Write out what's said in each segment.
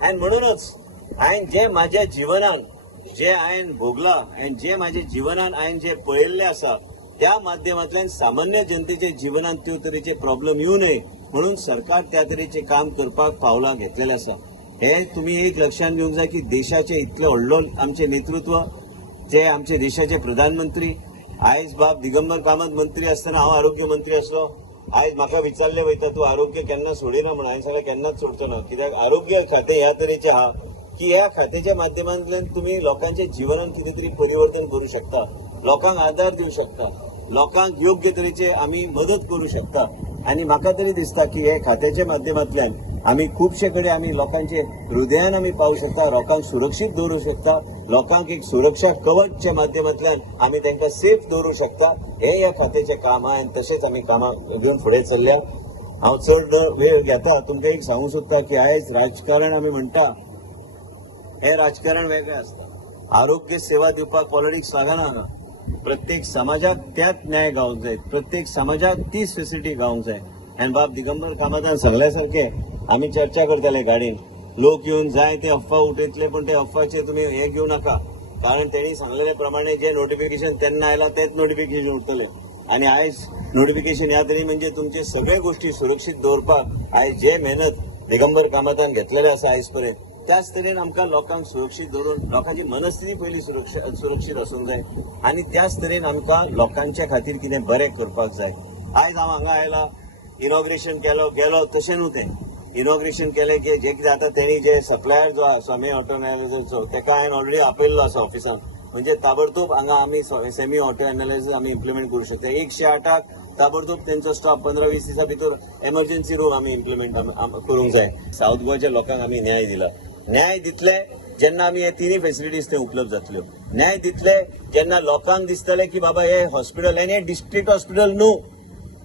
आणि म्हणूनच हांवें जे माझ्या जिवनान जे हांवें भोगला आणि जे माझ्या जिवनान हांवें जे पळयल्लें आसा त्या माध्यमांतल्यान सामान्य जनतेच्या जिवनात त्यो तरेचे प्रॉब्लेम येऊ नये म्हणून सरकार त्या तरेचे काम करपाक पावलां घेतलेलें आसा। हे तुम्ही एक लक्षात घेवंक जाय की देशाचे इतले व्हडलो आमचे नेतृत्व जे आमचे देशाचे प्रधानमंत्री आयज बाब दिगंबर कामत मंत्री आसतना हांव आरोग्य मंत्री आसलो। आयज म्हाका विचारले वयता तूं आरोग्य केन्ना सोडिना म्हणून हांवें सांगलें केन्नाच सोडचो ना कित्याक आरोग्य खातें ह्या तरेचें आहा की ह्या खात्याच्या माध्यमांतल्यान तुम्ही लोकांच्या जिवनात कितें तरी परिवर्तन करू शकता, लोकांक आदार दिवं शकता, लोकांक योग्य तरेचे आमी मदत करू शकता आणि म्हाका तरी दिसता की हे खात्याच्या माध्यमांतल्यान आमी खुबशे कडेन आमी लोकांचे हृदयान आमी पावू शकता, लोकांक सुरक्षीत दवरूं शकता, लोकांक एक सुरक्षा कवचच्या माध्यमांतल्यान आमी तांकां सेफ दवरूं शकता। हे ह्या खात्याचें काम आहा आनी तशेंच आमी कामां घेवन फुडें चल्ल्या। हांव चड वेळ घेता तुमकां एक सांगूंक सोदता की आयज राजकारण आमी म्हणटा हे राजकारण वेगळें आसता। आरोग्य सेवा दिवपाक पॉलिटिक्स लागना हांगा। प्रत्येक समाजाक त्याच न्याय गावंक जाय, प्रत्येक समाजाक तीच फेसिलिटी गावंक जाय। आनी बाब दिगंबर कामतान सांगल्या सारकें आमी चर्चा करताले गाडीन लोक येवन जाय ते अफवा उठयतले पण ते अफवाचे तुम्ही हे घेवं नाका कारण त्यांनी सांगलेल्या प्रमाणे जे नोटिफिकेशन तेन्ना आयला तेच नोटिफिकेशन उरतले आणि आयज नोटिफिकेशन ह्या तरी म्हणजे तुमचे सगळे गोष्टी सुरक्षीत दवरपाक आयज जे मेहनत दिगंबर कामतान घेतलेले आसा आयज पर्यंत त्याच तरेन आमकां लोकांक सुरक्षीत दवरून लोकांची मनस्थिती पयली सुरक्षीत आसूंक जाय आणि त्याच तरेन आमकां लोकांच्या खातीर कितें बरें करपाक जाय। आयज हांव हांगा आयला इनॉग्रेशन गेलो तशें न्हू तें इनॉग्रेशन केलें की जे कितें आतां तेणी जे सप्लायर जो आसा सेमी ऑटो एनालिसिसचो तेका हांवें ऑलरेडी आपयल्लो आसा ऑफिसान म्हणजे ताबडतोब हांगा आमी सेमी ऑटो एनालिसिस आमी इम्प्लिमेंट करूं शकता। 108 ताबडतोब तेंचो स्टॉप 15-20 दिसां भितर एमर्जन्सी रूम आमी इम्प्लिमेंट करूंक जाय। साऊथ गोवाच्या लोकांक आमी न्याय दिला, न्याय दितले जेन्ना आमी हे तिनूय फेसिलिटीज थंय उपलब्ध जातल्यो, न्याय दितले जेन्ना लोकांक दिसतलें की बाबा हे हॉस्पिटल आनी हे डिस्ट्रिक्ट हॉस्पिटल न्हू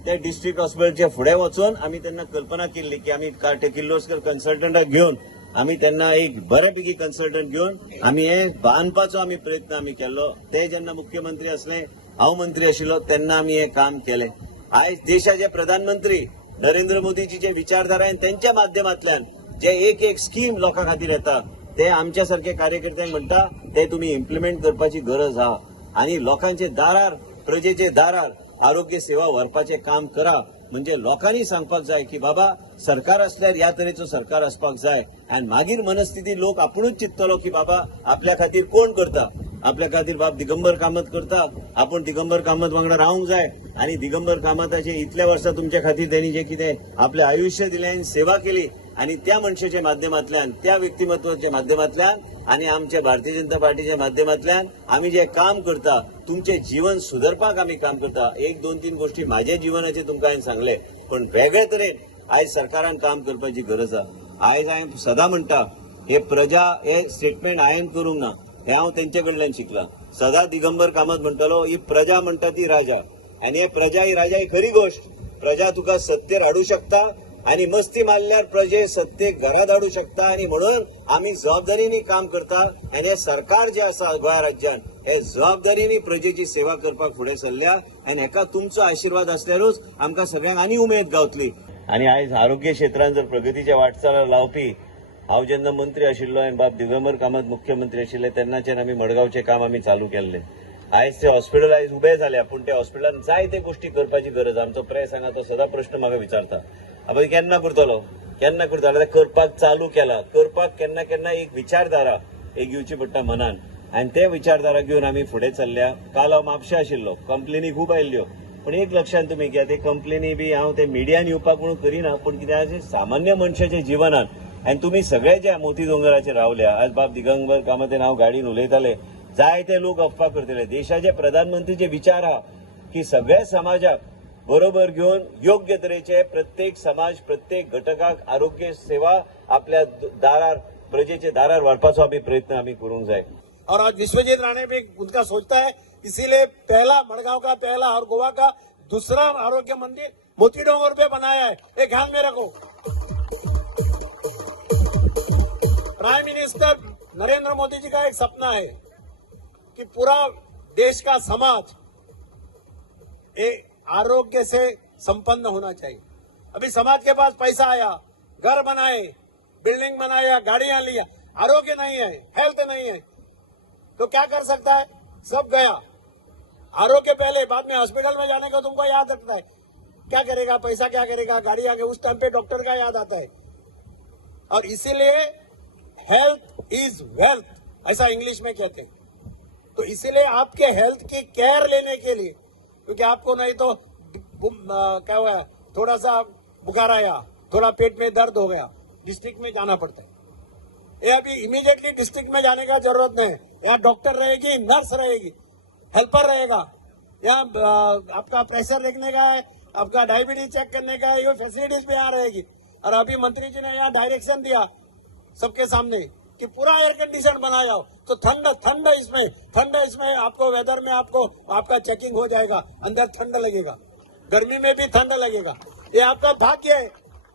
ते डिस्ट्रिक्ट हॉस्पिटलच्या फुडें वचून आमी तेन्ना कल्पना केल्ली की आमी किर्लोस्कर कन्सल्टंटाक घेवन आमी तेन्ना एक बऱ्यापैकी कन्सल्टंट घेवन आमी हे बांदपाचो आमी प्रयत्न आमी केल्लो। ते जेन्ना मुख्यमंत्री असले हांव मंत्री आशिल्लो तेन्ना आमी हे काम केलें। आयज देशाचे प्रधानमंत्री नरेंद्र मोदीची जे विचारधारा त्यांच्या माध्यमांतल्यान जे एक स्कीम लोकां खातीर येता ते आमच्या सारखे कार्यकर्त्यांक म्हणटा ते तुम्ही इम्प्लिमेंट करपाची गरज आहा आणि लोकांचे दारार प्रजेचे दारार आरोग्य सेवा व्हरपाचें काम करा म्हणजे लोकांनी सांगपाक जाय की बाबा सरकार असल्यार ह्या तरेचो सरकार आसपाक जाय आणि मागीर मनस्थिती लोक आपुणूच चिंततलो की बाबा आपल्या खातीर कोण करता, आपल्या खातीर बाब दिगंबर कामत करता, आपण दिगंबर कामत वांगडा रावंक जाय आणि दिगंबर कामताचे इतल्या वर्सां तुमच्या खातीर त्यांनी जे कितें आपले आयुष्य दिलें आनी सेवा केली आणि त्या मनशाच्या माध्यमांतल्यान त्या व्यक्तिमत्वाच्या माध्यमांतल्यान आणि आमच्या भारतीय जनता पार्टीच्या माध्यमांतल्यान आमी जे काम करता तुमचे जीवन सुधारपाक आमी काम करता। 1-2-3 गोष्टी माझ्या जिवनाचे तुमकां हांवें सांगले पण वेगळे तरेन आयज सरकारान काम करपाची गरज आहा। आयज हांवें सदां म्हणटा हे प्रजा हे स्टेटमेंट हांवें करूंक ना हे हांव तेंचे कडल्यान शिकला। सदां दिगंबर कामत म्हणटालो ही प्रजा म्हणटा ती राजा आणि हे प्रजा ही राजा ही खरी गोष्ट। प्रजा तुका सत्तेर हाडू शकता आणि मस्ती मारल्यार प्रजे सत्तेक घरात हाडू शकता आणि म्हणून आम्ही जबाबदारीने काम करता आणि हे सरकार जे आसा गोंय राज्यान हे जबाबदारीने प्रजेची सेवा करपाक फुडें सरल्या आणि हेका तुमचो आशीर्वाद असल्यारूच आमकां सगळ्यांक आनी उमेद गावतली। आणि आयज आरोग्य क्षेत्रांत जर प्रगतीच्या वाटचाल लावपी हांव जेन्ना मंत्री आशिल्लो आनी बाब दिगंबर कामत मुख्यमंत्री आशिल्ले तेन्नाच्यान आमी मडगांवचें काम आमी चालू केल्लें। आयज ते हॉस्पिटल आयज उबे जाल्या पूण त्या हॉस्पिटलान जायते गोष्टी करपाची गरज। आमचो प्रेस हांगा तो सदां प्रश्न म्हाका विचारता आपण केन्ना करतलो करपाक चालू केला करपाक केन्ना एक विचारधारा एक घेवची पडटा मनान आणि ते विचारधारा घेवन आमी फुडें चल्ल्या। काल हांव म्हापशा आशिल्लो कंप्लेनी खूब आयिल्ल्यो पण एक लक्षात तुमी घ्या ते कंप्लेनी बी हांव ते मिडियान येवपाक म्हणून करिना पण कित्याक सामान्य मनशाच्या जिवनात आणि तुम्ही सगळे जे मोती दोंगराचेर रावल्या आज बाब दिगंबर कामतेन हांव गाडीन उलयताले जायते लोक अफवा करतले। देशाचे प्रधानमंत्रीचे विचार आहा की सगळ्या समाजाक बरोबर घेऊन योग्य तरेचे प्रत्येक समाज प्रत्येक घटकाक आरोग्य सेवा आपल्या दारार प्रजेचे दारार वाडपाचो आमी प्रयत्न आमी करूंक जाय। और आज विश्वजीत राणे भी उनका सोचता है, इसीलिए पहला मडगांव का पहला और गोवा का दूसरा आरोग्य मंदिर मोती डोंगर पे बनाया है। ये ध्यान में रखो। प्राइम मिनिस्टर नरेंद्र मोदी जी का एक सपना है कि पूरा देश का समाज एक आरोग्य से संपन्न होना चाहिए। अभी समाज के पास पैसा आया, घर बनाए, बिल्डिंग बनाया, गाड़ियां लिया, आरोग्य नहीं है, हेल्थ नहीं है, तो क्या कर सकता है? सब गया। आरोग्य पहले, बाद में हॉस्पिटल में जाने का तुमको याद रखता है, क्या करेगा, पैसा क्या करेगा, गाड़ी आगे, उस टाइम पे डॉक्टर का याद आता है। और इसीलिए हेल्थ इज वेल्थ, ऐसा इंग्लिश में कहते हैं। तो इसीलिए आपके हेल्थ की केयर लेने के लिए, क्योंकि आपको नहीं तो क्या हुआ, थोड़ा सा बुखार आया, थोड़ा पेट में दर्द हो गया, डिस्ट्रिक्ट में जाना पड़ता है। ये अभी इमीडिएटली डिस्ट्रिक्ट में जाने का जरूरत नहीं है। यहाँ डॉक्टर रहेगी, नर्स रहेगी, हेल्पर रहेगा, यहाँ आपका प्रेशर देखने का है, आपका डायबिटीज चेक करने का है, ये फैसिलिटीज भी यहाँ रहेगी। और अभी मंत्री जी ने यहाँ डायरेक्शन दिया सबके सामने कि पूरा एयर कंडीशन बनाया, तो ठंड इसमें आपको वेदर में आपको आपका चेकिंग हो जाएगा, अंदर ठंड लगेगा, गर्मी में भी ठंड लगेगा। ये आपका भाग्य है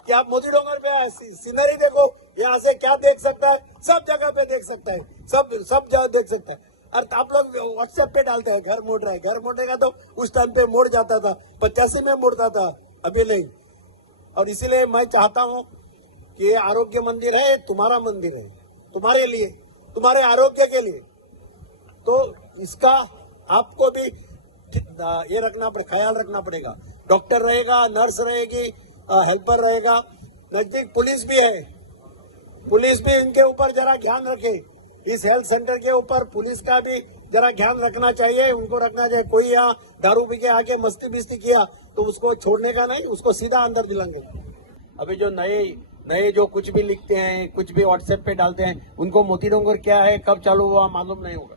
कि आप मोती डोंगर पे आए, सीनरी देखो, यहाँ से क्या देख सकता है, सब जगह पे देख सकता है, सब जगह देख सकता है। और आप लोग व्हाट्सएप पे डालते हैं घर मोड़ रहा है, घर मोड़ेगा तो उस टाइम पे मोड़ जाता था, 85 में मोड़ता था, अभी नहीं। और इसीलिए मैं चाहता हूँ कि ये आरोग्य मंदिर है, तुम्हारा मंदिर है, तुम्हारे लिए, तुम्हारे आरोग्य के लिए। तो इसका आपको भी ये ख्याल रखना पड़ेगा। डॉक्टर रहेगा, नर्स रहेगी, हेल्पर रहेगा, नजदीक पुलिस भी है, पुलिस भी इनके ऊपर जरा ध्यान रखे। इस हेल्थ सेंटर के ऊपर पुलिस का भी जरा ध्यान रखना चाहिए, उनको रखना चाहिए। कोई यहाँ दारू पी के आके मस्ती बिस्ती किया तो उसको छोड़ने का नहीं, उसको सीधा अंदर दिलाएंगे। अभी जो नए जो कुछ भी लिखते हैं, कुछ भी व्हाट्सएप पे डालते हैं, उनको मोती डोंगर क्या है, कब चालू हुआ मालूम नहीं होगा।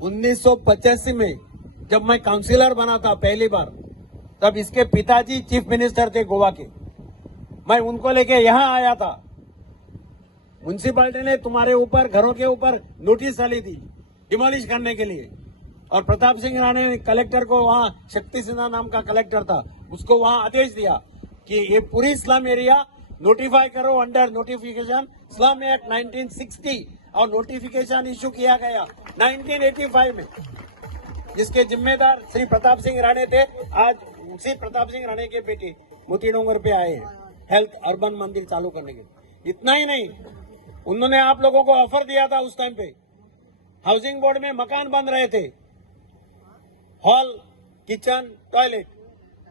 1985 में जब मैं काउंसिलर बना था पहली बार, तब इसके पिताजी चीफ मिनिस्टर थे गोवा के, मैं उनको लेके यहाँ आया था। म्युनिसिपालिटी ने तुम्हारे ऊपर, घरों के ऊपर नोटिस डाली थी डिमोलिश करने के लिए, और प्रताप सिंह राणे ने कलेक्टर को, वहाँ शक्ति सिन्हा नाम का कलेक्टर था, उसको वहाँ आदेश दिया कि ये पूरी स्लम एरिया नोटिफाई करो अंडर नोटिफिकेशन स्लम एक्ट 1960, और नोटिफिकेशन इश्यू किया गया 1985 में, जिसके जिम्मेदार श्री प्रताप सिंह राणे थे। आज उसी प्रताप सिंह राणे के बेटे मोती डोंगर पे आए हैं हेल्थ अर्बन मंदिर चालू करने के लिए। इतना ही नहीं, उन्होंने आप लोगों को ऑफर दिया था उस टाइम पे, हाउसिंग बोर्ड में मकान बन रहे थे, हॉल, किचन, टॉयलेट,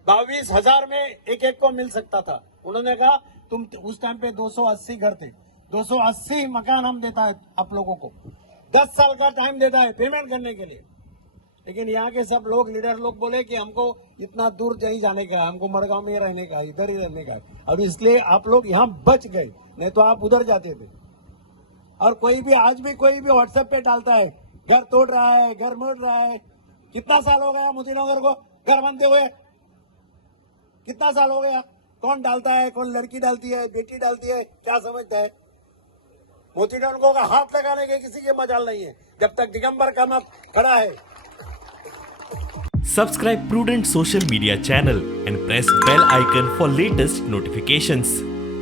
22,000 में एक को मिल सकता था। उन्होंने कहा तुम, उस टाइम पे 280 घर थे, 280 मकान हम देता है आप लोगों को, 10 साल का टाइम देता है पेमेंट करने के लिए। लेकिन यहाँ के सब लोग, लीडर लोग बोले कि हमको इतना दूर नहीं जाने का, हमको मड़गांव में रहने का, इधर ही रहने का। अब इसलिए आप लोग यहाँ बच गए, नहीं तो आप उधर जाते थे। और कोई भी, आज भी कोई भी व्हाट्सएप पे डालता है घर तोड़ रहा है, घर मोड़ रहा है। कितना साल हो गया मोती डोंगर को घर बनते हुए? कितना साल हो गया? कौन डालता है, कौन लड़की डालती है, बेटी डालती है, क्या समझता है? मोती डोंगर का हाथ लगाने के किसी के मजाल नहीं है जब तक दिगंबर कामत खड़ा है। Subscribe Prudent Social Media channel and press bell icon for latest notifications.